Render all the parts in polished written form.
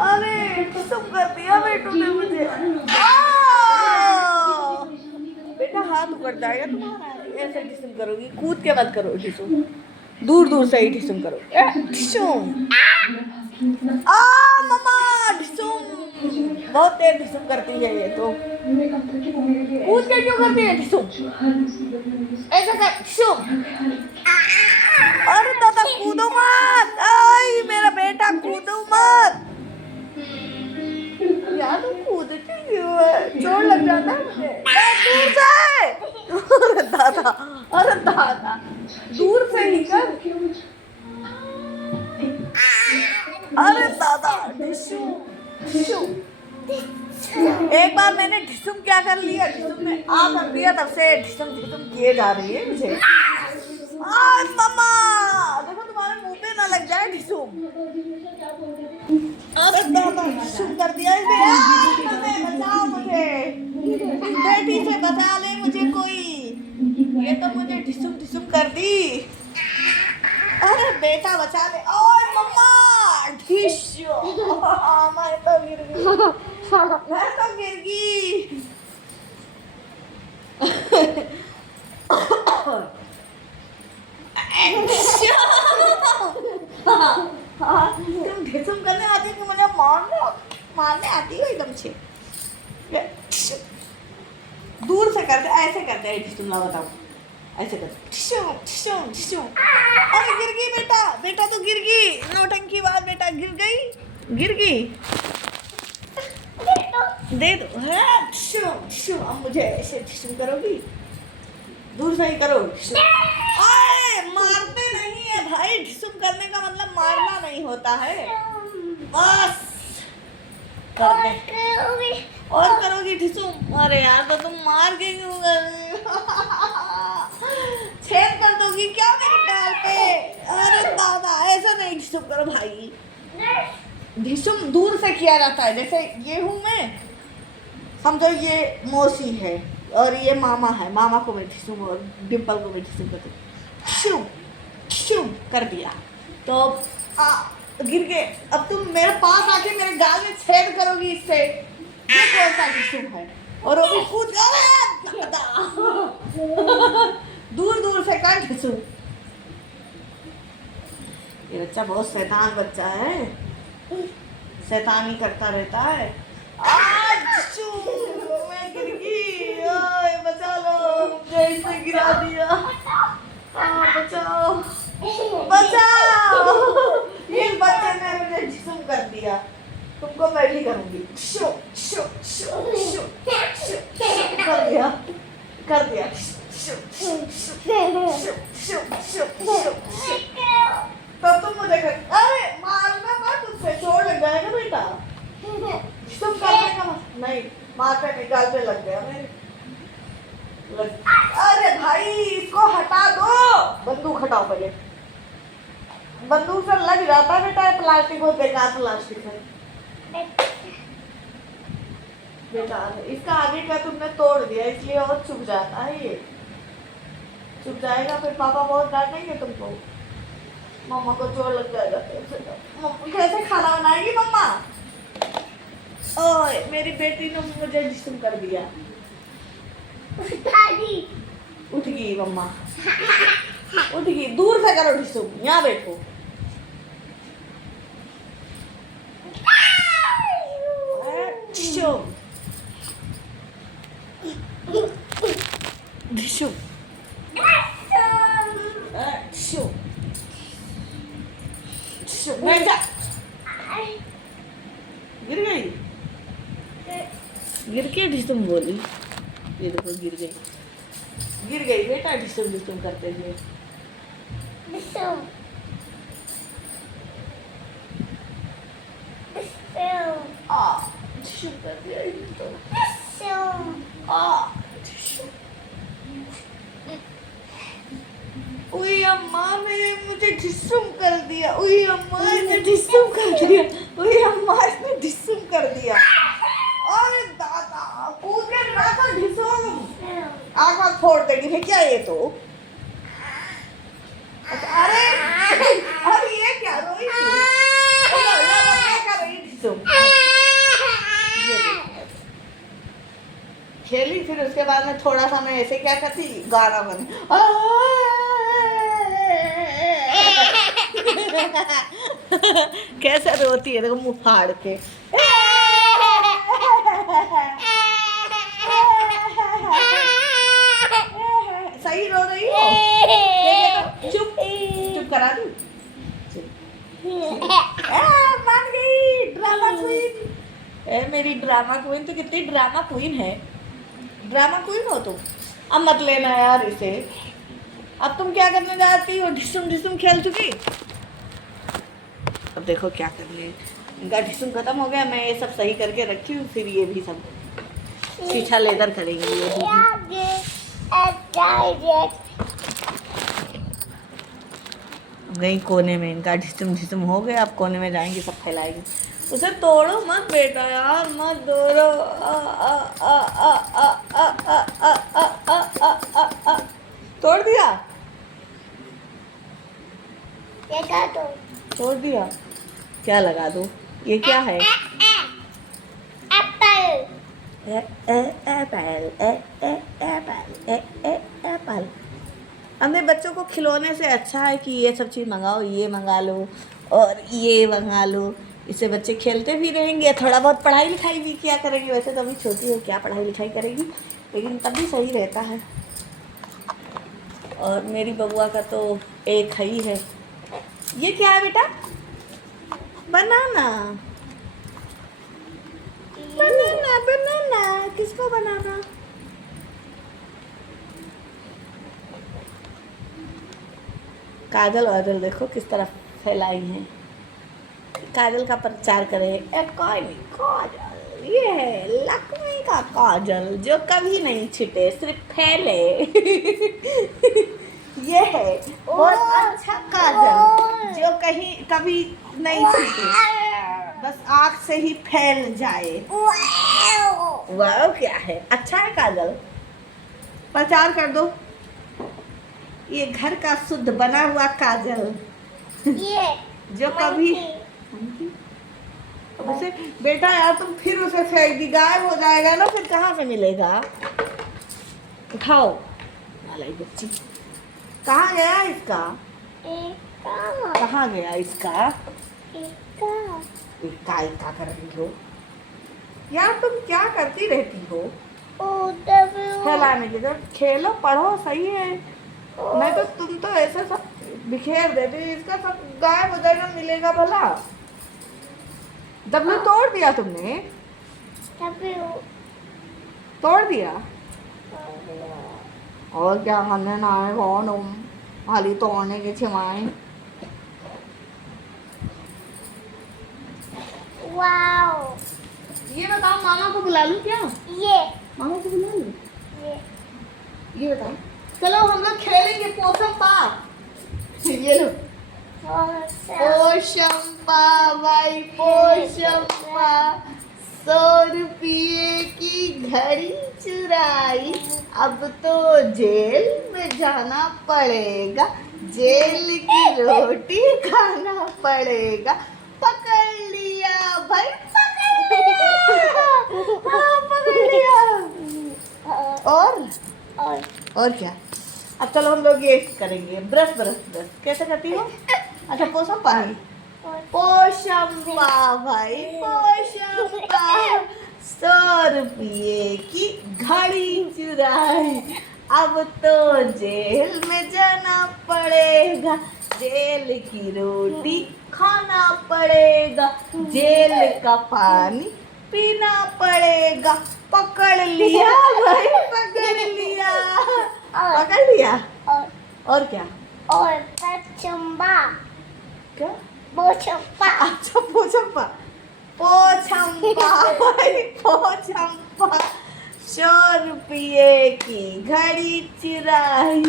अरे डिसम कर दिया बेटू ने मुझे। बेटा हाथ उकड़ जाएगा तुम्हारा, ऐसे डिसम करोगी, कूद के मत करो डिसम, दूर दूर से ही डिसम करो। डिसम मम्मा डिसम, बहुत तेज डिसम करती है ये तो। कूद के क्यों करती है डिसम, ऐसा कर डिसम। अरे दादा कूदो मत, आई मेरा बेटा कूदो मत यार, तुम कूदती क्यों है, चोट लग जाता है मुझे। दूर से, अरे दादा, अरे दादा दूर से ही कर। अरे दादा डिशू डिशू, एक बार मैंने ढिसुम क्या कर लिया, ढिसुम ने आ कर दिया, तब से ढिसुम ढिसुम किए जा रही है मुझे। मम्मा देखो तुम्हारे मुंह पे ना लग जाए ढिसुम। अरे दादा ढिसुम कर दिया इसने, बचाओ मुझे, बेटी से बचा ले मुझे कोई, ये तो मुझे ढिसुम ढिसुम कर दी। अरे बेटा बचा ले, और मम्मा ढिशो, मैं तो गिर गई, मैं तो गिर गई। तुम ढिसुम करने आती कि मुझे मारने आती हो एकदम से। दूर से करते, ऐसे करते हैं ढिसुम, ना बताओ ऐसे कर, ढिसुम ढिसुम ढिसुम। अरे गिर गई बेटा, बेटा तो गिर गई, नौटंकी बात, बेटा गिर गई, गिर गई, दे दो। ढिसुम ढिसुम, अब मुझे ऐसे ढिसुम करोगी, दूर से ही करो। अरे मारते नहीं है भाई, ढिसुम करने का मतलब मारना नहीं होता है, बस कर दे और करोगी ढिसुम। अरे यार तो तुम मार के क्यों छेद कर दोगी क्या मेरी गाल पे। अरे दादा ऐसा नहीं ढिसुम करो भाई, ढिसुम दूर से किया जाता है, जैसे ये हूँ मैं, समझो ये मौसी है और ये मामा है, मामा को मैं ढिसुम और डिम्पल को मैं ढिसुम करती हूँ, शुम कर दिया तो गिर गए। अब तुम मेरे पास आके मेरे गाल में छेद करोगी इससे, ये कौन सा ढिसुम है, और वो भी कूद दूर दूर से कर ढिसुम। ये बच्चा बहुत शैतान बच्चा है, शैतानी करता रहता है। मैं गिर गई, बचा लो मुझे, इसने गिरा दिया, बचाओ बचाओ, इस बच्चे ने मुझे ढिसुम कर दिया, तुमको मैं भी करूंगी। शो शो शो शो कर दिया, कर दिया, show show show show show show, तो तुम मुझे कर, अरे मारना मत, उससे चोट लग जाएगा बेटा, तुम करने का नहीं, मारते निकाल पे लग गया मेरे। अरे भाई इसको हटा दो, बंदूक हटाओ पहले, बंदूक से लग जाता है बेटा, प्लास्टिक बहुत बेकार प्लास्टिक है बेटा, इसका आगे का तुमने तोड़ दिया इसलिए और चुप जाता है, ये चुप जाएगा फिर पापा बहुत डांटेंगे तुमको, मम्मा को चोट लग जाएगा, कैसे खाना बनाएगी मम्मा। ओए मेरी बेटी ने मुझे डिस्टर्ब कर दिया, उठ गई मम्मा, उठ गई, दूर से करो डिस्टर्ब, यहाँ बैठो। डिस्टर्ब डिस्टर्ब गिर गई, गिर के ढिसुम बोली, ये देखो गिर गई, गिर गई बेटा ढिसुम ढिसुम करते हुए। ढिसुम कर दिया तो, उई अम्मा ने मुझे ढिसुम कर दिया, उई अम्मा ने ढिसुम कर दिया, उई अम्मा ने ढिसुम कर दिया। अरे दादा कूद के ना कर ढिसुम, आँख फोड़ देगी है क्या ये तो। अरे अरे ये क्या रोई थी, क्या कर रही ढिसुम। खेली, फिर उसके बाद में थोड़ा सा मैं ऐसे क्या करती, गाना बने कैसे रोती है देखो, मुंह फाड़ के। सही रो रही हो? देखो, चुप चुप करा दूं? मान गई ड्रामा क्वीन। ए मेरी ड्रामा क्वीन, तो कितनी ड्रामा क्वीन है, ड्रामा क्वीन हो तुम। अब मत लेना यार इसे। अब तुम क्या करने जाती हो? ढिसुम ढिसुम खेल चुकी। अब देखो क्या करने, इनका ढिसुम खत्म हो गया, मैं ये सब सही करके रखी हूँ, फिर ये भी सब पीछा लेकर करेंगे ये भी। गई कोने में, इनका ढिसुम ढिसुम हो गया, अब कोने में जाएंगी सब फैलाएंगे। उसे तोड़ो मत बेटा यार, मत तोड़ो। तोड़ दिया, छोड़ दिया। क्या लगा दो? ये क्या है? एप्पल। अपने बच्चों को खिलौने से अच्छा है कि ये सब चीज़ मंगाओ, ये मंगा लो और ये मंगा लो, इससे बच्चे खेलते भी रहेंगे, थोड़ा बहुत पढ़ाई लिखाई भी किया करेंगे। वैसे तो अभी छोटी है, क्या पढ़ाई लिखाई करेगी, लेकिन तब भी सही रहता है। और मेरी बबुआ का तो एक ही है। ये क्या है बेटा? बनाना। बनाना बनाना, किसको बनाना? काजल वाजल देखो किस तरह फैलाई हैं। काजल का प्रचार करे। काजल, ये है लक्ष्मी का काजल जो कभी नहीं छिटे, सिर्फ फैले। ये है बहुत अच्छा काजल जो कहीं कभी नहीं छिटे, बस आँख से ही फैल जाए। वाह क्या है, अच्छा है काजल, प्रचार कर दो। ये घर का शुद्ध बना हुआ काजल, ये जो कभी उसे बेटा यार तुम फिर उसे फेंक दी, गायब हो जाएगा ना, फिर कहाँ से मिलेगा? उठाओ नालाई बच्ची। कहाँ गया इसका? कहाँ गया इसका? इक्का कर रही हो यार, तुम क्या करती रहती हो? फैलाने की जब खेलो पढ़ो सही है, नहीं तो तुम तो ऐसा सब बिखेर देती, इसका सब गायब हो जाएगा, मिलेगा भला? डब्लू तोड़ दिया तुमने? तोड़ दिया? और क्या करने ना है कौन तुम, खाली तोड़ने के छिमाए। वाओ, ये बताओ मामा को बुला लूं क्या? ये मामा को बुला लूं? ये बताओ। चलो हम लोग खेलेंगे पोषम पाक। ये लो पोषम्पा भाई, पोषम्पा। 100 रुपये की घड़ी चुराई, अब तो जेल में जाना पड़ेगा, जेल की रोटी खाना पड़ेगा। पकड़ लिया भाई, पकड़ लिया। हाँ, पकड़ लिया। और क्या? अब चलो हम लोग ये करेंगे, ब्रश ब्रश ब्रश। कैसे करती हो? अच्छा पोषम्पा है, पोषम्पा भाई, पोषम्पा। 100 रुपये की घड़ी चुराई, अब तो जेल में जाना पड़ेगा, जेल की रोटी खाना पड़ेगा, जेल का पानी पीना पड़ेगा। पकड़ लिया भाई, पकड़ लिया। पकड़ लिया। और क्या? और पोछम्पा। क्या? पोछम्पा। अच्छा पोछम्पा, पोछम्पा भाई, पोछम्पा। 100 रुपये की घड़ी चुराई,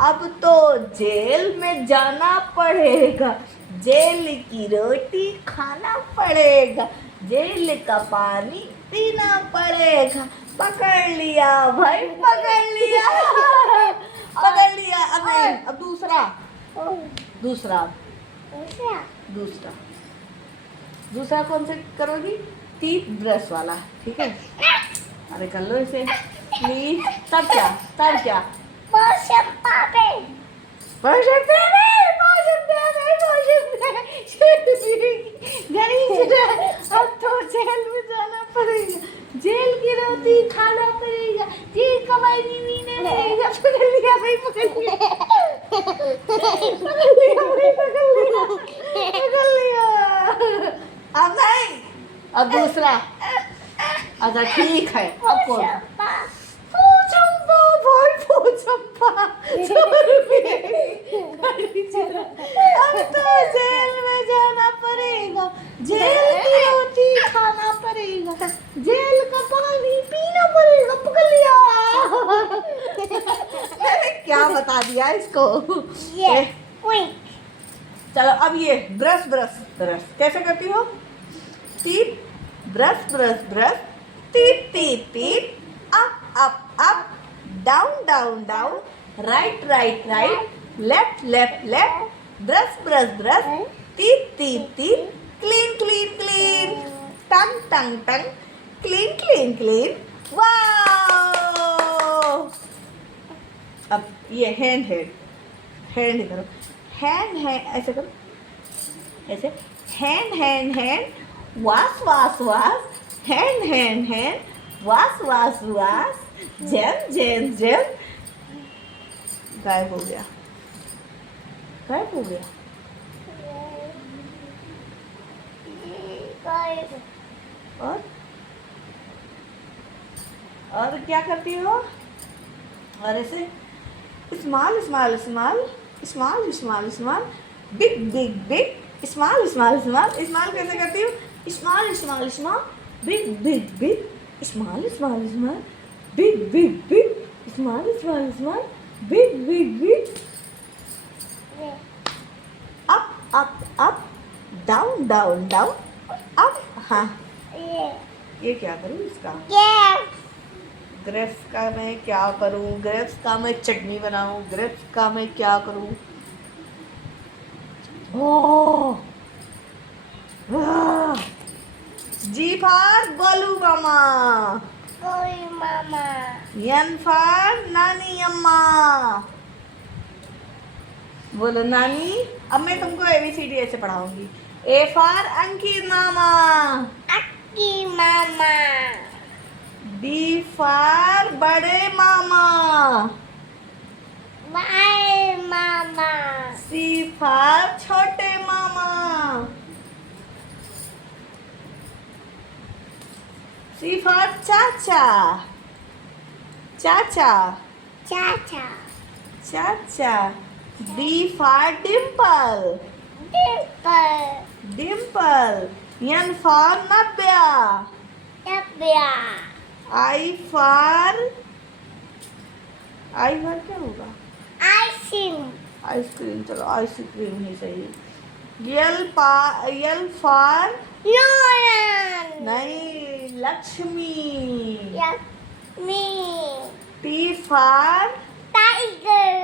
अब तो जेल में जाना पड़ेगा, जेल की रोटी खाना पड़ेगा, जेल का पानी पीना पड़ेगा। पकड़ लिया भाई, पकड़ लिया। पकड़ लिया। अब नहीं, अब दूसरा दूसरा कौन से करोगी? टीथ ब्रश वाला, ठीक है? अरे कर लो इसे। प्लीज। तब क्या? तब क्या? मोशन पापे पोषण दे रहे, पोषण दे रहे, पोषण दे। गणेश, अब तो जेल में जाना पड़ेगा, जेल की रोटी खाना पड़ेगा, जेल कमाई नहीं मिलेगा। पकड़ लिया भाई, पकड़ लिया, पकड़ लिया भाई, पकड़ लिया, पकड़ लिया। अब नहीं, अब दूसरा। अच्छा ठीक है, अब कौन? पूछम्पा भाई, पूछम्पा। अब तो जेल में जाना पड़ेगा, जेल की रोटी खाना पड़ेगा, जेल का पानी पीना पड़ेगा। पकड़ लिया। मैंने क्या बता दिया इसको? ये क्विक चलो अब ये ब्रश ब्रश ब्रश कैसे करती हो? Tip, brush brush brush, tip tip tip, up up up, down down down, right right right, left left left, brush brush brush, tip tip tip, clean clean clean, tongue tongue tongue, clean clean clean. Wow! अब ये hand hand hand करो, hand hand ऐसे करो, ऐसे hand hand hand, wash wash wash, hand hand hand, wash wash wash, jam jam jam. गायब हो गया, गायब हो गया। और क्या करती हो? और ऐसे small small small small small small, big big big, small small small. Small कैसे करती हूँ? Small small small, big big big, small small small, big big big, small small small, big big big. Up up up, down down down, up. हाँ, ये क्या करूँ इसका? Grapes का मैं क्या करूँ? ग्रेप्स का मैं चटनी बनाऊँ? ग्रेप्स का मैं क्या करूँ? ओह, जी फॉर गोलू मामा, कोई मामा एन फॉर नानी अम्मा। बोलो नानी। अब मैं तुमको ABCD ऐसे पढ़ाऊंगी। ए फॉर अंकित मामा, अक्की मामा बी फॉर बड़े मामा, बाय मामा सी फॉर छोटे मामा, सी फॉर चाचा, चाचा चाचा चाचा, D for Dimple, Dimple Dimple, N for Navya, डब्या आई फॉर क्या होगा? Icing ice cream. चलो आइसक्रीम ही सही। यल फॉर नोलन नहीं, Lakshmi. Yummy T for tiger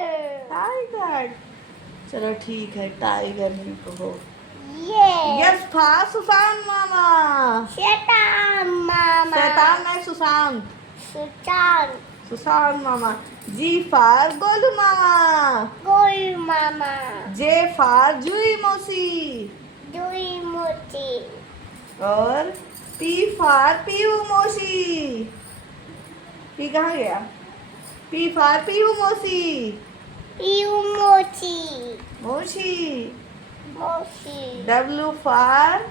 tiger. चलो ठीक है, टाइगर ही कहो। ये यस फॉर सुशांत मामा, शैतान मामा शैतान नहीं, सुशांत, सुचान सुशांत मामा। जी फॉर गोलू मामा, गोल मामा जे फॉर जुई मौसी, दुई मोती और पी फॉर पीहू मौसी। पी कहाँ गया? पी फॉर पीहू मौसी, यू मोती मौसी। मोशी W for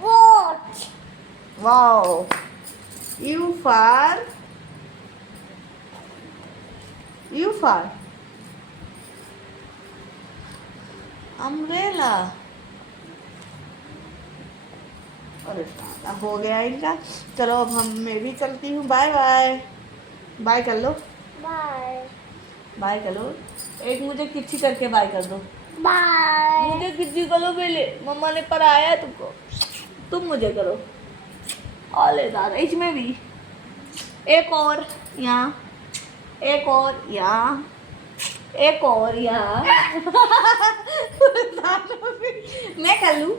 watch wow, U for umbrella. अरे साला, हो गया इनका। चलो अब मैं भी चलती हूँ। बाय बाय, बाय कर लो, बाय बाय कर लो। एक मुझे किच्ची करके बाय कर दो। बाय मुझे किच्ची करो पहले, मम्मा ने पढ़ाया है तुमको, तुम मुझे करो। ऑले दादा, इसमें भी एक और यहाँ, एक और यहाँ, एक और यहाँ। मैं कर लूँ?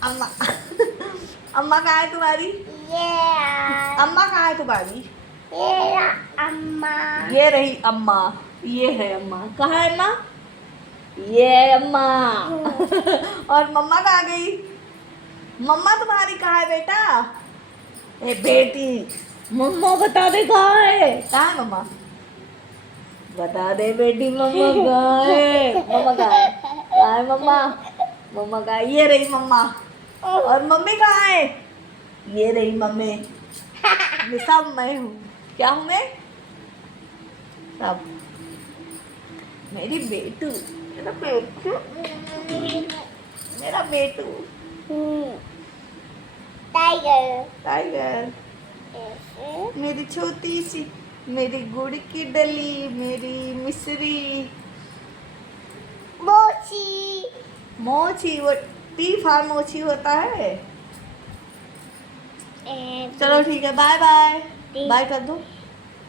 अम्मा, अम्मा कहाँ है तुम्हारी? Yeah. अम्मा कहाँ है तुम्हारी? Yeah, अम्मा. ये रही अम्मा, ये है अम्मा। कहाँ है अम्मा? ये है अम्मा। और मम्मा कहाँ गई? मम्मा तुम्हारी कहाँ है बेटा? ए बेटी, मम्मा बता दे कहाँ है? कहाँ है मम्मा? बता दे बेटी, मम्मा कहाँ है? मम्मा कहाँ है? कहाँ है मम्मा? मम्मा कहाँ है? ये रही मम्मा। और मम्मी कहाँ है? ये रही मम्मी। मैं सब मैं हूँ। क्या हूँ मैं? सब। मेरी बेटू, मेरा बेटू, मेरा बेटू। Tiger. Tiger, Yes. मेरी छोटी सी, मेरी गुड़ की डली, मेरी मिश्री। Mochi. मोची, वो टी फार मोची होता है। And चलो ठीक है, बाय बाय। ठीक। बाय कर दो।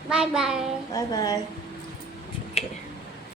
bye bye. Bye bye.